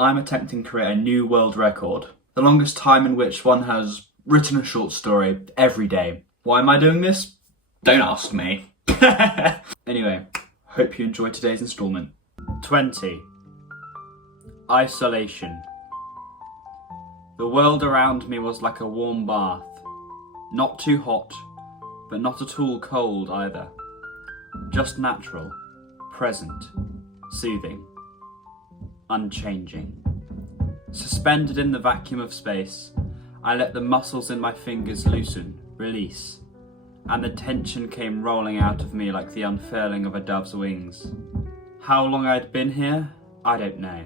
I'm attempting to create a new world record. The longest time in which one has written a short story every day. Why am I doing this? Don't ask me. Anyway, hope you enjoyed today's instalment. 20. Isolation. The world around me was like a warm bath. Not too hot, but not at all cold either. Just natural, present, soothing, unchanging. Suspended in the vacuum of space, I let the muscles in my fingers loosen, release, and the tension came rolling out of me like the unfurling of a dove's wings. How long I'd been here, I don't know.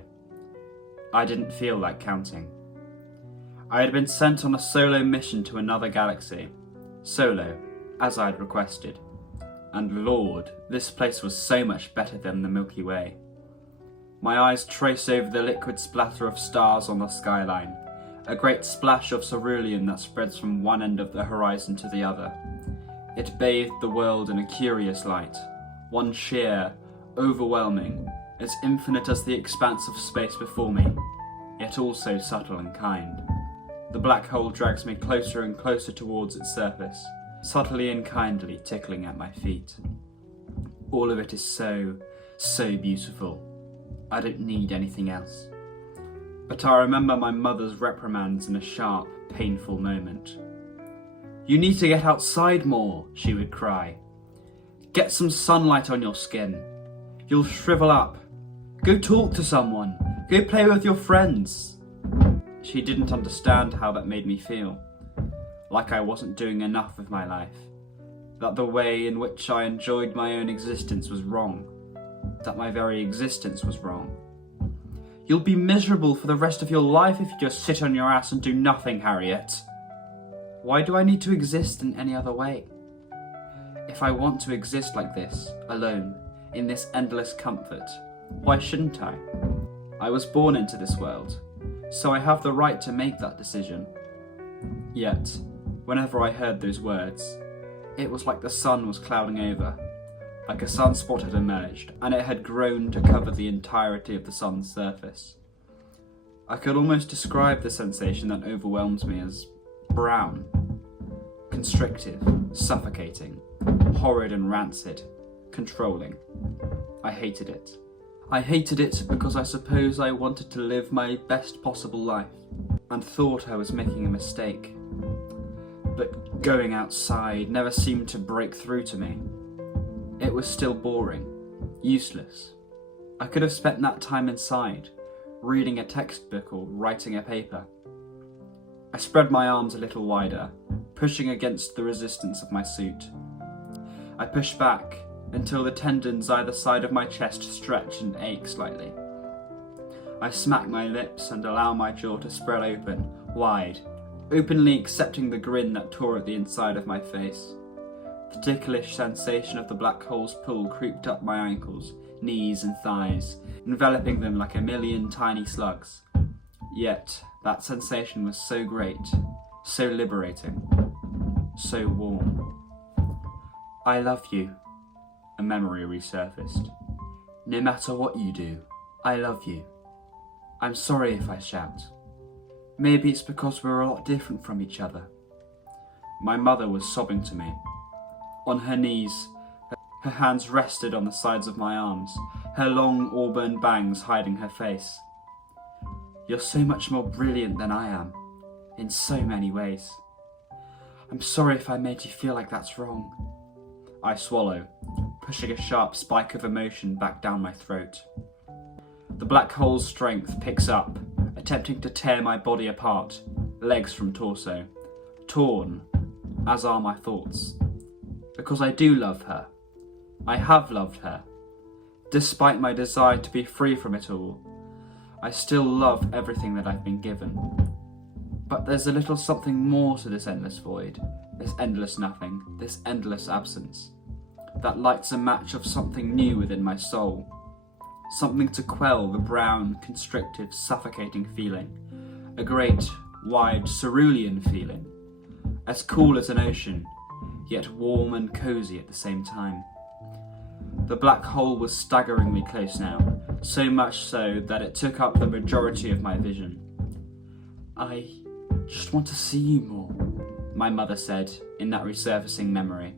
I didn't feel like counting. I had been sent on a solo mission to another galaxy. Solo, as I'd requested. And Lord, this place was so much better than the Milky Way. My eyes trace over the liquid splatter of stars on the skyline, a great splash of cerulean that spreads from one end of the horizon to the other. It bathed the world in a curious light, one sheer, overwhelming, as infinite as the expanse of space before me, yet also subtle and kind. The black hole drags me closer and closer towards its surface, subtly and kindly tickling at my feet. All of it is so beautiful. I don't need anything else. But I remember my mother's reprimands in a sharp, painful moment. "You need to get outside more," she would cry. "Get some sunlight on your skin. You'll shrivel up. Go talk to someone. Go play with your friends." She didn't understand how that made me feel. Like I wasn't doing enough with my life. That the way in which I enjoyed my own existence was wrong. That my very existence was wrong. "You'll be miserable for the rest of your life if you just sit on your ass and do nothing, Harriet." Why do I need to exist in any other way? If I want to exist like this, alone, in this endless comfort, why shouldn't I? I was born into this world, so I have the right to make that decision. Yet, whenever I heard those words, it was like the sun was clouding over, like a sunspot had emerged, and it had grown to cover the entirety of the sun's surface. I could almost describe the sensation that overwhelms me as brown, constrictive, suffocating, horrid and rancid, controlling. I hated it. I hated it because I suppose I wanted to live my best possible life, and thought I was making a mistake. But going outside never seemed to break through to me. It was still boring, useless. I could have spent that time inside, reading a textbook or writing a paper. I spread my arms a little wider, pushing against the resistance of my suit. I pushed back until the tendons either side of my chest stretch and ache slightly. I smack my lips and allow my jaw to spread open, wide, openly accepting the grin that tore at the inside of my face. The ticklish sensation of the black hole's pull creeped up my ankles, knees and thighs, enveloping them like a million tiny slugs. Yet, that sensation was so great, so liberating, so warm. "I love you," a memory resurfaced. "No matter what you do, I love you. I'm sorry if I shout. Maybe it's because we're a lot different from each other." My mother was sobbing to me. On her knees, her hands rested on the sides of my arms, her long auburn bangs hiding her face. "You're so much more brilliant than I am, in so many ways. I'm sorry if I made you feel like that's wrong." I swallow, pushing a sharp spike of emotion back down my throat. The black hole's strength picks up, attempting to tear my body apart, legs from torso, torn, as are my thoughts. Because I do love her. I have loved her. Despite my desire to be free from it all, I still love everything that I've been given. But there's a little something more to this endless void, this endless nothing, this endless absence, that lights a match of something new within my soul. Something to quell the brown, constrictive, suffocating feeling. A great, wide, cerulean feeling. As cool as an ocean, yet warm and cozy at the same time. The black hole was staggeringly close now, so much so that it took up the majority of my vision. "I just want to see you more," my mother said in that resurfacing memory.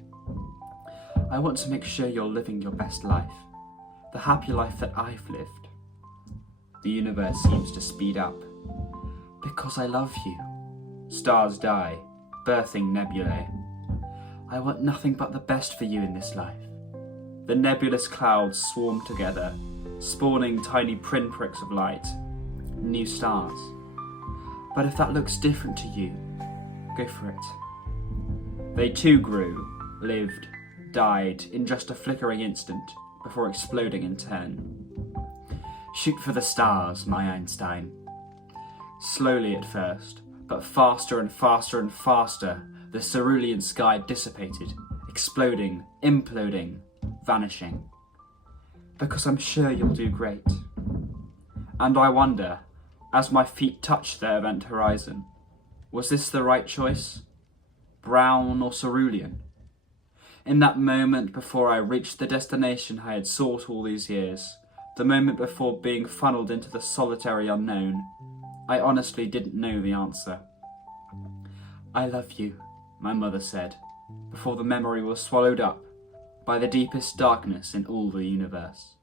"I want to make sure you're living your best life, the happy life that I've lived." The universe seems to speed up. "Because I love you. Stars die, birthing nebulae. I want nothing but the best for you in this life." The nebulous clouds swarm together, spawning tiny pinpricks of light, new stars. "But if that looks different to you, go for it." They too grew, lived, died in just a flickering instant before exploding in turn. "Shoot for the stars, my Einstein." Slowly at first, but faster and faster and faster, the cerulean sky dissipated, exploding, imploding, vanishing. "Because I'm sure you'll do great." And I wonder, as my feet touched the event horizon, was this the right choice? Brown or cerulean? In that moment before I reached the destination I had sought all these years, the moment before being funneled into the solitary unknown, I honestly didn't know the answer. "I love you," my mother said, before the memory was swallowed up by the deepest darkness in all the universe.